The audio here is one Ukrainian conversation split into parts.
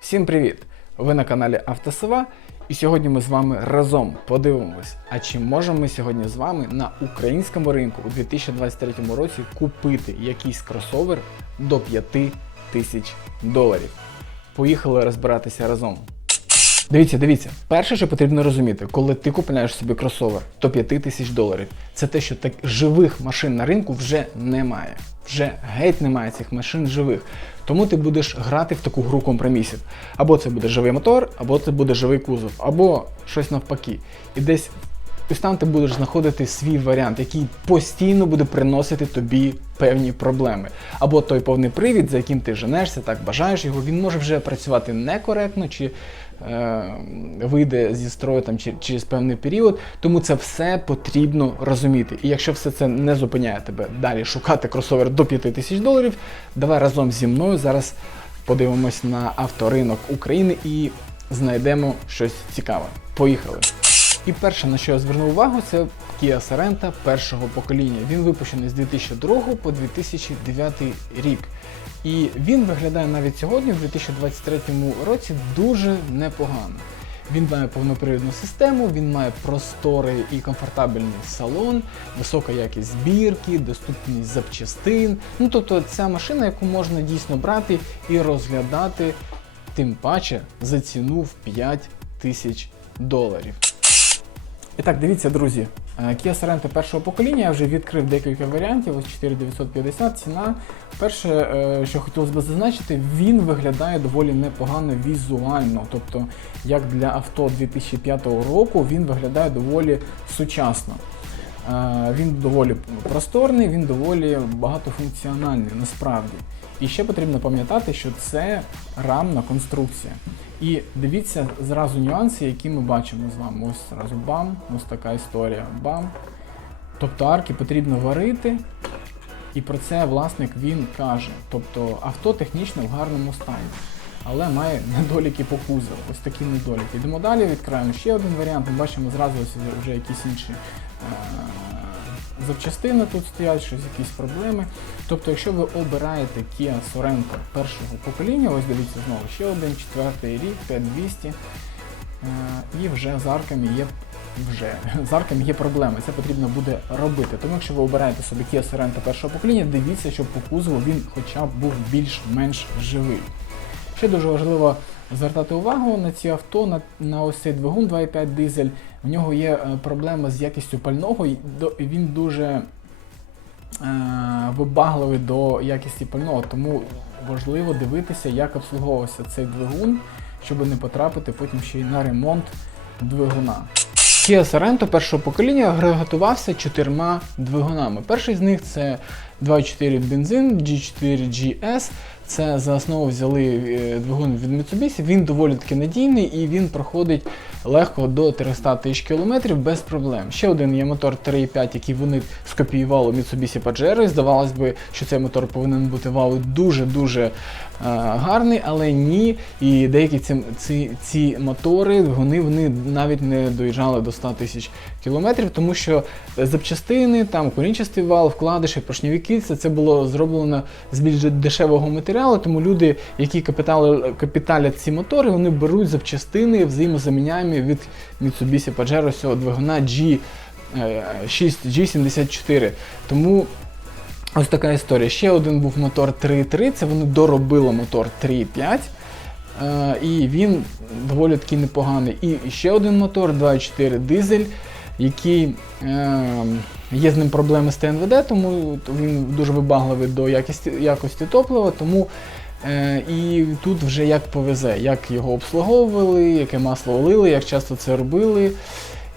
Всім привіт! Ви на каналі Автосова, і сьогодні ми з вами разом подивимось, а чи можемо ми сьогодні з вами на українському ринку у 2023 році купити якийсь кросовер до 5 тисяч доларів. Поїхали розбиратися разом. Дивіться, дивіться, перше, що потрібно розуміти, коли ти купляєш собі кросовер до 5 тисяч доларів, це те, що так живих машин на ринку вже немає. Вже геть немає цих машин живих. Тому ти будеш грати в таку гру компромісів. Або це буде живий мотор, або це буде живий кузов, або щось навпаки. І десь ось там ти будеш знаходити свій варіант, який постійно буде приносити тобі певні проблеми. Або той повний привід, за яким ти женешся, так бажаєш його, він може вже працювати некоректно, чи е, вийде зі строю там, чи- через певний період. Тому це все потрібно розуміти. І якщо все це не зупиняє тебе далі шукати кросовер до 5 тисяч доларів, давай разом зі мною зараз подивимось на авторинок України і знайдемо щось цікаве. Поїхали! І перше, на що я звернув увагу, це Kia Sorento першого покоління. Він випущений з 2002 по 2009 рік. І він виглядає навіть сьогодні, в 2023 році, дуже непогано. Він має повнопривідну систему, він має просторий і комфортабельний салон, висока якість збірки, доступність запчастин. Ну тобто ця машина, яку можна дійсно брати і розглядати, тим паче за ціну в 5 тисяч доларів. І так, дивіться, друзі. е, Kia Sorento першого покоління я вже відкрив декілька варіантів. Ось 4950 ціна. Перше, е, що хотілося б зазначити, він виглядає доволі непогано візуально. Тобто, як для авто 2005 року, він виглядає доволі сучасно. Він доволі просторний, він доволі багатофункціональний насправді. І ще потрібно пам'ятати, що це рамна конструкція. І дивіться зразу нюанси, які ми бачимо з вами. Ось зразу бам, ось така історія. Бам. Тобто арки потрібно варити, і про це власник він каже. Тобто авто технічно в гарному стані, але має недоліки по кузову. Ось такі недоліки. Йдемо далі, відкриваємо ще один варіант. Ми бачимо зразу ось вже якісь інші запчастини тут стоять, щось якісь проблеми. Тобто, якщо ви обираєте Kia Sorento першого покоління, ось дивіться знову ще один, четвертий рік, 5200, е, і вже з арками є вже з арками є проблеми. Це потрібно буде робити. Тому якщо ви обираєте собі Kia Sorento першого покоління, дивіться, щоб по кузову він хоча б був більш-менш живий. Ще дуже важливо звертати увагу на ці авто, на, на ось цей двигун 2.5 дизель. В нього є е, проблема з якістю пального, і він дуже е, вибагливий до якісті пального, тому важливо дивитися, як обслуговувався цей двигун, щоб не потрапити потім ще й на ремонт двигуна. Kia Sorento першого покоління готувався чотирма двигунами. Перший з них це 2.4 бензин G4 GS. Це за основу взяли е, двигун від Mitsubishi. Він доволі таки надійний і він проходить легко до 300 тисяч кілометрів без проблем. Ще один є мотор 3.5, який вони скопіювали Mitsubishi Pajero. Здавалось би, що цей мотор повинен бути вау дуже-дуже е, гарний, але ні. І деякі ці, ці, ці мотори, вони, вони навіть не доїжджали до 100 тисяч кілометрів, тому що запчастини, там корінчастий вал, вкладиші, поршневі кільця, це було зроблено з більш дешевого матеріалу, тому люди, які капітали, капіталять ці мотори, вони беруть запчастини взаємозаміняємі від Mitsubishi Pajero цього двигуна G. е, 6 G74. Тому ось така історія. Ще один був мотор 3.3, це вони доробили мотор 3.5. Е, і він доволі таки непоганий. І ще один мотор 2.4 дизель, який е, є з ним проблеми з ТНВД, тому він дуже вибагливий до якості, якості топлива. Тому е, і тут вже як повезе, як його обслуговували, яке масло олили, як часто це робили.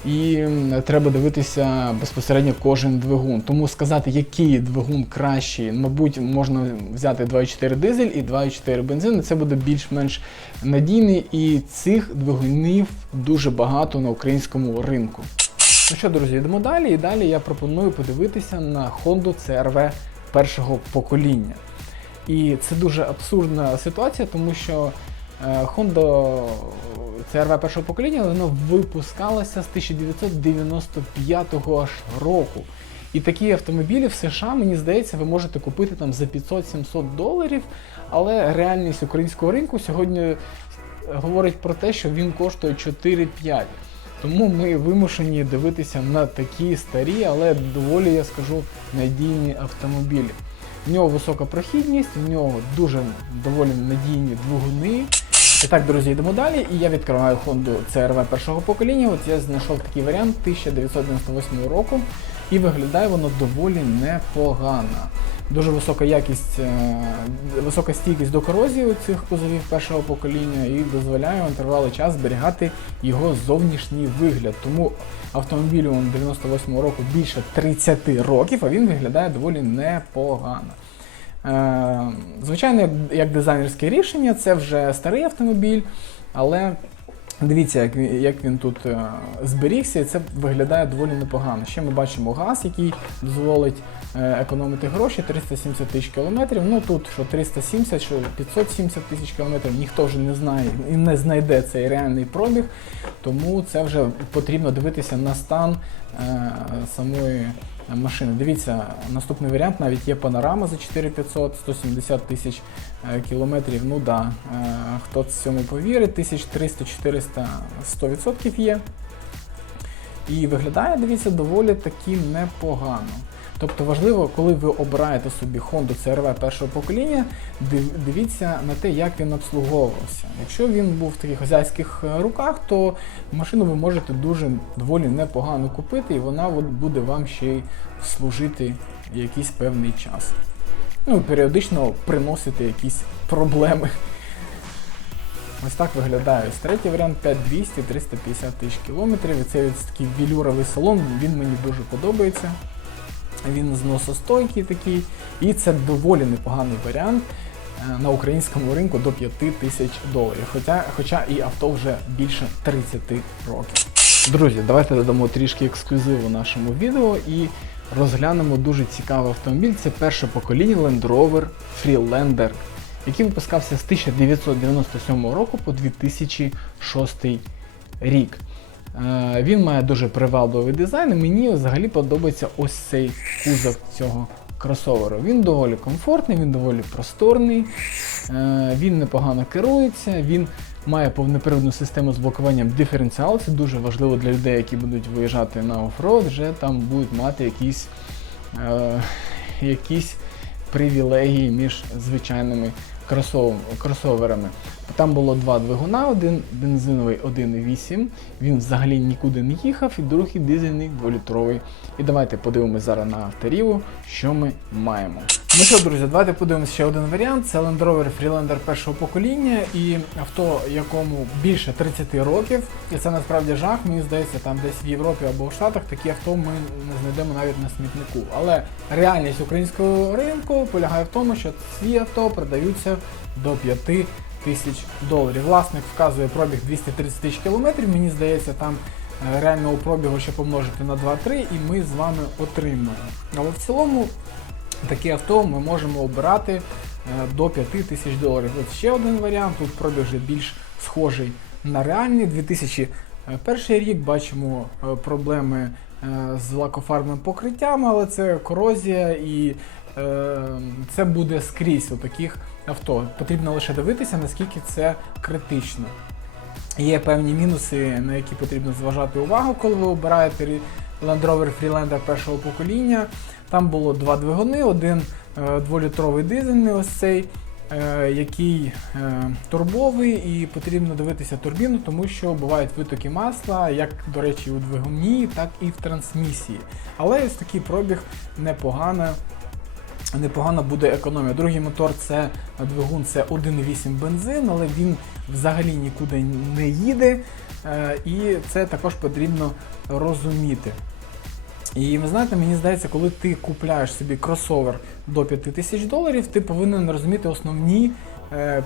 І треба дивитися безпосередньо кожен двигун. Тому сказати, який двигун кращий, мабуть, можна взяти 2.4 дизель і 2.4 бензин. Це буде більш-менш надійний. І цих двигунів дуже багато на українському ринку. Ну що, друзі, йдемо далі. І далі я пропоную подивитися на Honda CRV першого покоління. І це дуже абсурдна ситуація, тому що е, Honda CRV першого покоління воно випускалося з 1995 аж року. І такі автомобілі в США, мені здається, ви можете купити там за 500-700 доларів, але реальність українського ринку сьогодні говорить про те, що він коштує 4-5. Тому ми вимушені дивитися на такі старі, але доволі, я скажу, надійні автомобілі. В нього висока прохідність, в нього дуже доволі надійні двигуни. І так, друзі, йдемо далі. І я відкриваю Honda CRV першого покоління. От я знайшов такий варіант 1998 року, і виглядає воно доволі непогано. Дуже висока якість, е, висока стійкість до корозії у цих кузовів першого покоління і дозволяє в тривалий час зберігати його зовнішній вигляд. Тому автомобілю 98 року більше 30 років, а він виглядає доволі непогано. Е, Звичайно, як дизайнерське рішення, це вже старий автомобіль, але дивіться, як він, як він тут е, зберігся, і це виглядає доволі непогано. Ще ми бачимо газ, який дозволить е, економити гроші 370 тисяч кілометрів. Ну тут що 370, що 570 тисяч кілометрів, ніхто вже не знає і не знайде цей реальний пробіг, тому це вже потрібно дивитися на стан е, самої машини. Дивіться, наступний варіант навіть є панорама за 4500, 170 тисяч е, кілометрів. Ну да, е, хто цьому повірить, 1300-400 100% є. І виглядає, дивіться, доволі таки непогано. Тобто важливо, коли ви обираєте собі Honda CRV першого покоління, дивіться на те, як він обслуговувався. Якщо він був в таких хазяйських е, руках, то машину ви можете дуже доволі непогано купити, і вона буде вам ще й служити якийсь певний час. Ну, періодично приносити якісь проблеми. Ось так виглядає. Ось третій варіант 5200, 350 тисяч кілометрів. І цей такий велюровий салон, він мені дуже подобається. Він зносостойкий такий, і це доволі непоганий варіант е, на українському ринку до 5 тисяч доларів. Хоча, хоча і авто вже більше 30 років. Друзі, давайте додамо трішки ексклюзиву нашому відео і розглянемо дуже цікавий автомобіль. Це перше покоління Land Rover Freelander, який випускався з 1997 року по 2006 рік. Е, Він має дуже привабливий дизайн, і мені взагалі подобається ось цей кузов цього кросоверу. Він доволі комфортний, він доволі просторний, е, він непогано керується, він має повноприводну систему з блокуванням диференціалу. Це дуже важливо для людей, які будуть виїжджати на оффроад, вже там будуть мати якісь, е, якісь привілегії між звичайними кросов- кросоверами. Там було два двигуна, один бензиновий 1,8. Він взагалі нікуди не їхав, і другий дизельний 2-літровий. І давайте подивимось зараз на авторіву, що ми маємо. Ну що, друзі, давайте подивимося ще один варіант. Це Land Rover Freelander першого покоління і авто, якому більше 30 років. І це насправді жах. Мені здається, там десь в Європі або в Штатах такі авто ми не знайдемо навіть на смітнику. Але реальність українського ринку полягає в тому, що ці авто продаються до 5 тисяч доларів. Власник вказує пробіг 230 тисяч кілометрів. Мені здається, там е, реального пробігу ще помножити на 2-3 і ми з вами отримаємо. Але в цілому такі авто ми можемо обирати е, до 5 тисяч доларів. Ось ще один варіант. Тут пробіг вже більш схожий на реальний. 2001 рік бачимо е, проблеми з лакофарбним покриттям, але це корозія і це буде скрізь у таких авто. Потрібно лише дивитися, наскільки це критично. Є певні мінуси, на які потрібно зважати увагу, коли ви обираєте Land Rover Freelander першого покоління. Там було два двигуни, один е, дволітровий дизельний, ось цей, е, який е, турбовий, і потрібно дивитися турбіну, тому що бувають витоки масла, як, до речі, у двигуні, так і в трансмісії. Але ось такий пробіг непогано. Непогано буде економія. Другий мотор це двигун, це 1.8 бензин, але він взагалі нікуди не їде. е, І це також потрібно розуміти. І ви знаєте, мені здається, коли ти купляєш собі кросовер до 5000 доларів, ти повинен розуміти основні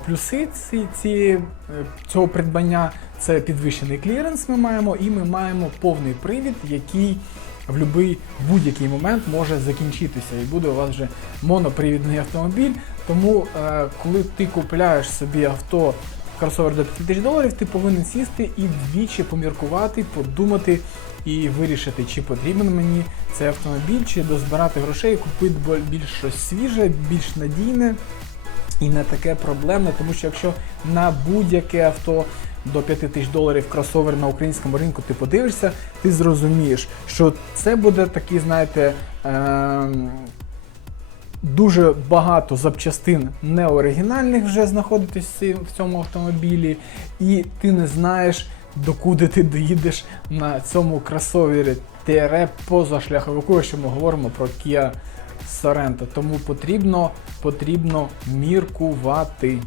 плюси ці, ці, е, цього придбання. Це підвищений кліренс ми маємо, і ми маємо повний привід, який в будь-який будь-який момент може закінчитися, і буде у вас вже монопривідний автомобіль. Тому, е, коли ти купляєш собі авто кросовер до 5 тисяч доларів, ти повинен сісти і двічі поміркувати, подумати і вирішити, чи потрібен мені цей автомобіль, чи дозбирати грошей, купити більш щось свіже, більш надійне і не таке проблемне, тому що якщо на будь-яке авто до 5 тисяч доларів кросовер на українському ринку ти подивишся, ти зрозумієш, що це буде такий, знаєте, ем, дуже багато запчастин неоригінальних вже знаходитись в цьому автомобілі, і ти не знаєш, докуди ти доїдеш на цьому кросовері. ТРЕ поза шляховику, якщо ми говоримо про Kia Sorento. Тому потрібно, потрібно міркувати.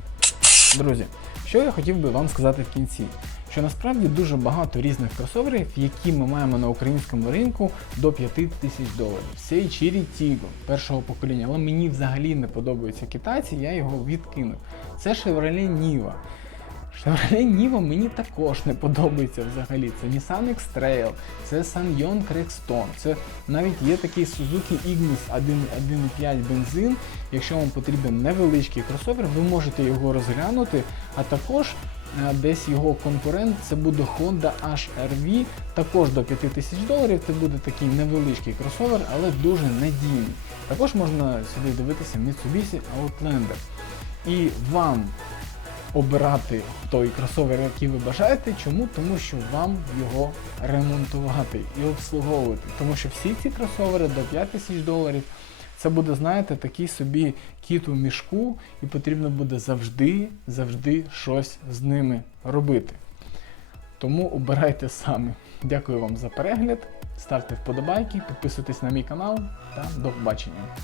Друзі, що я хотів би вам сказати в кінці? Що насправді дуже багато різних кросоверів, які ми маємо на українському ринку до 5 тисяч доларів. Це і Chery першого покоління, але мені взагалі не подобаються китайці, я його відкинув. Це Chevrolet Niva. Chevrolet Niva мені також не подобається взагалі. Це Nissan X-Trail, це Ssanyon Crestone, це навіть є такий Suzuki Ignis 1.5 бензин. Якщо вам потрібен невеличкий кросовер, ви можете його розглянути, а також е, десь його конкурент це буде Honda HR-V, також до 5 тисяч доларів. Це буде такий невеличкий кросовер, але дуже надійний. Також можна сюди дивитися Mitsubishi Outlander. І вам обирати той кросовер, який ви бажаєте. Чому? Тому що вам його ремонтувати і обслуговувати. Тому що всі ці кросовери до 5 тисяч доларів. Це буде, знаєте, такий собі кіт у мішку, і потрібно буде завжди, завжди щось з ними робити. Тому обирайте самі. Дякую вам за перегляд, ставте вподобайки, підписуйтесь на мій канал та до побачення.